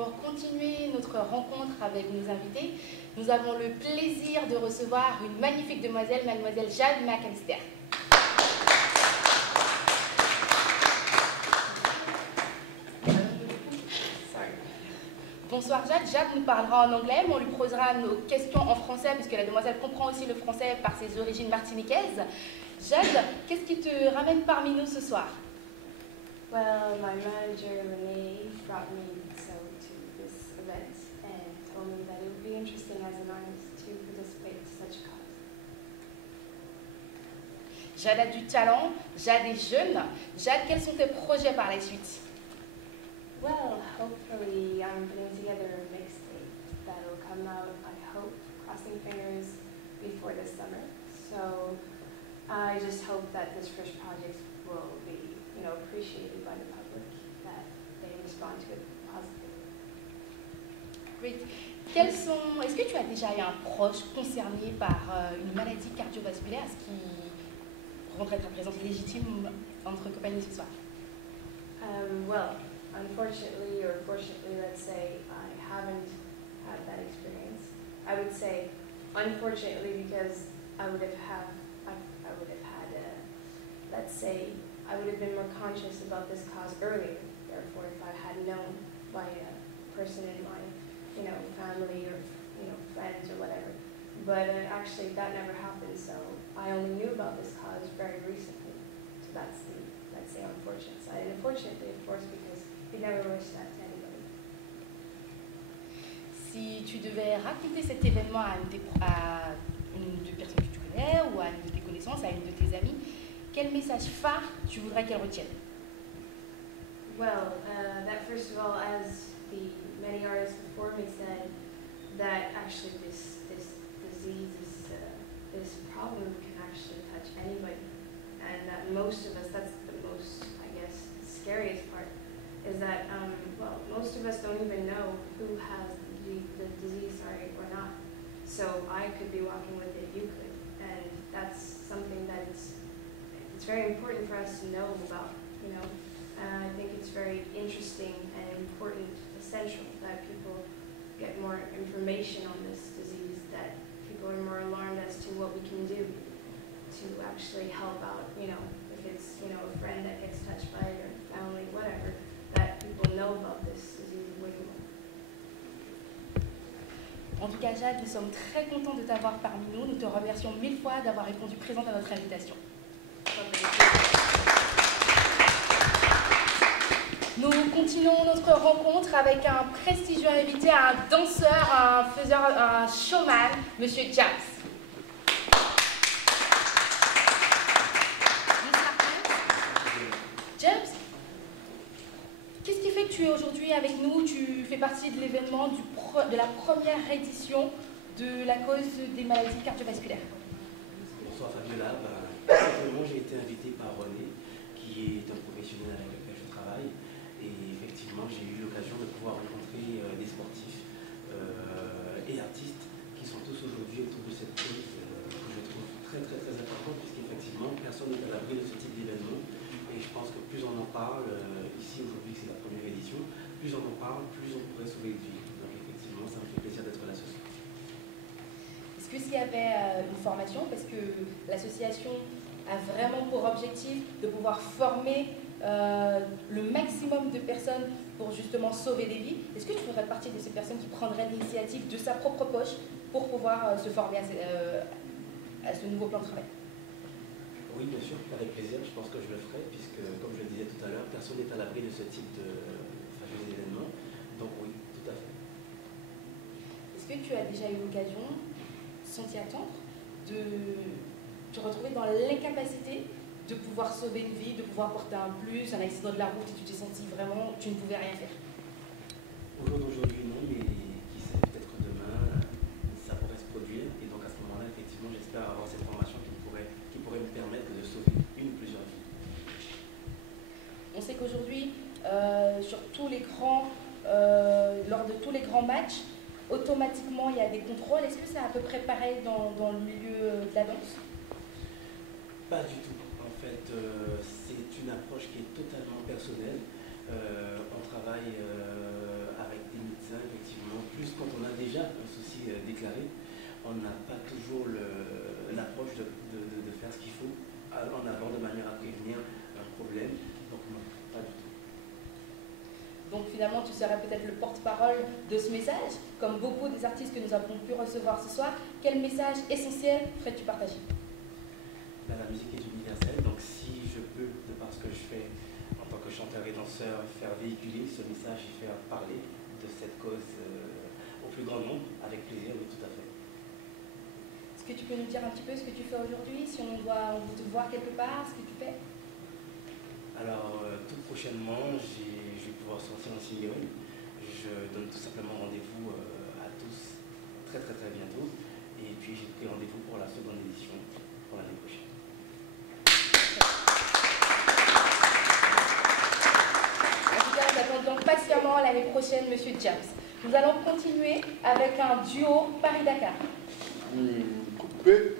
Pour continuer notre rencontre avec nos invités, nous avons le plaisir de recevoir une magnifique demoiselle, mademoiselle Jade McAllister. Bonsoir Jade. Jade nous parlera en anglais, mais on lui posera nos questions en français, puisque la demoiselle comprend aussi le français par ses origines martiniquaises. Jade, qu'est-ce qui te ramène parmi nous ce soir? Well, my manager, Renee, brought me to this event and told me that it would be interesting as an artist to participate in such a cause. Jade a du talent, Jade est jeune. Jade, quels sont tes projets par la suite? Well, hopefully I'm putting together a mixtape that will come out, I hope, crossing fingers, before this summer. So I just hope that this first project will be appreciated by the public, that they respond to it positively. Great. Est-ce que tu as déjà eu un proche concerné par une maladie cardiovasculaire, ce qui rendrait ta présence légitime en notre compagnie ce soir? Well, unfortunately or fortunately, let's say, I haven't had that experience. I would say, unfortunately, because I would have had, let's say, I would have been more conscious about this cause earlier. Therefore, if I had known by a person in my, family or, friends or whatever. But actually, that never happened. So I only knew about this cause very recently. So that's the, let's say, unfortunate side. And unfortunately, of course, because we never wish that to anybody. Si tu devais raconter cet événement à une de personnes que tu connais ou à une de tes connaissances, à une de tes amies, quel message phare tu voudrais qu'elle retienne? Well, that first of all, as the many artists before me said, that actually this disease, this problem can actually touch anybody. And that most of us, that's the most, I guess, scariest part, is that, most of us don't even know who has the disease, or not. So I could be walking with it, you could. And that's something that it's very important for us to know about, and I think it's very interesting and important, essential, that people get more information on this disease, that people are more alarmed as to what we can do to actually help out, if it's, a friend that gets touched by it or family, whatever, that people know about this disease way more. En tout cas, Jade, nous sommes très contents de t'avoir parmi nous. Nous te remercions 1000 fois d'avoir répondu présente à notre invitation. Nous continuons notre rencontre avec un prestigieux invité, un danseur, un showman, Monsieur James. James, qu'est-ce qui fait que tu es aujourd'hui avec nous? Tu fais partie de l'événement de la première édition de la cause des maladies cardiovasculaires. Bonsoir Fabiola. Simplement, j'ai été invité par René, qui est un professionnel avec lequel je travaille. Et effectivement, j'ai eu l'occasion de pouvoir rencontrer des sportifs et artistes qui sont tous aujourd'hui autour de cette cause que je trouve très très très importante, puisqu'effectivement, personne n'est à l'abri de ce type d'événement. Et je pense que plus on en parle, ici aujourd'hui c'est la première édition, plus on en parle, plus on pourrait sauver une vie. Donc effectivement, ça me fait plaisir d'être là ce soir. Est-ce que s'il y avait une formation, parce que l'association a vraiment pour objectif de pouvoir former le maximum de personnes pour justement sauver des vies, est-ce que tu ferais partie de ces personnes qui prendraient l'initiative de sa propre poche pour pouvoir se former à ce nouveau plan de travail? Oui, bien sûr, avec plaisir, je pense que je le ferai, puisque, comme je le disais tout à l'heure, personne n'est à l'abri de ce type de fameux événement. Donc oui, tout à fait. Est-ce que tu as déjà eu l'occasion, sans t'y attendre, de te retrouver dans l'incapacité de pouvoir sauver une vie, de pouvoir porter un plus, un accident de la route, et tu t'es senti vraiment, tu ne pouvais rien faire? Au jour d'aujourd'hui, non, mais qui sait, peut-être que demain, ça pourrait se produire. Et donc à ce moment-là, effectivement, j'espère avoir cette formation qui pourrait me permettre de sauver une ou plusieurs vies. On sait qu'aujourd'hui, lors de tous les grands matchs, automatiquement, il y a des contrôles. Est-ce que c'est à peu près pareil dans le milieu de la danse? Pas du tout. En fait, c'est une approche qui est totalement personnelle. On travaille avec déclaré, on n'a pas toujours l'approche de faire ce qu'il faut en avant de manière à prévenir un problème. Donc non, pas du tout. Donc finalement, tu serais peut-être le porte-parole de ce message, comme beaucoup des artistes que nous avons pu recevoir ce soir. Quel message essentiel ferais-tu partager? La musique est universelle, donc si je peux, de par ce que je fais en tant que chanteur et danseur, faire véhiculer ce message et faire parler de cette cause au plus grand nombre, avec plaisir, oui, tout à fait. Est-ce que tu peux nous dire un petit peu ce que tu fais aujourd'hui, si on veut te voir quelque part, ce que tu fais? Alors, tout prochainement, je vais pouvoir sortir un single. Je donne tout simplement rendez-vous à tous très bientôt. Et puis, j'ai pris rendez-vous pour la seconde édition pour l'année prochaine. En tout cas, on attend donc patiemment l'année prochaine, Monsieur James. Nous allons continuer avec un duo Paris-Dakar. Coupé.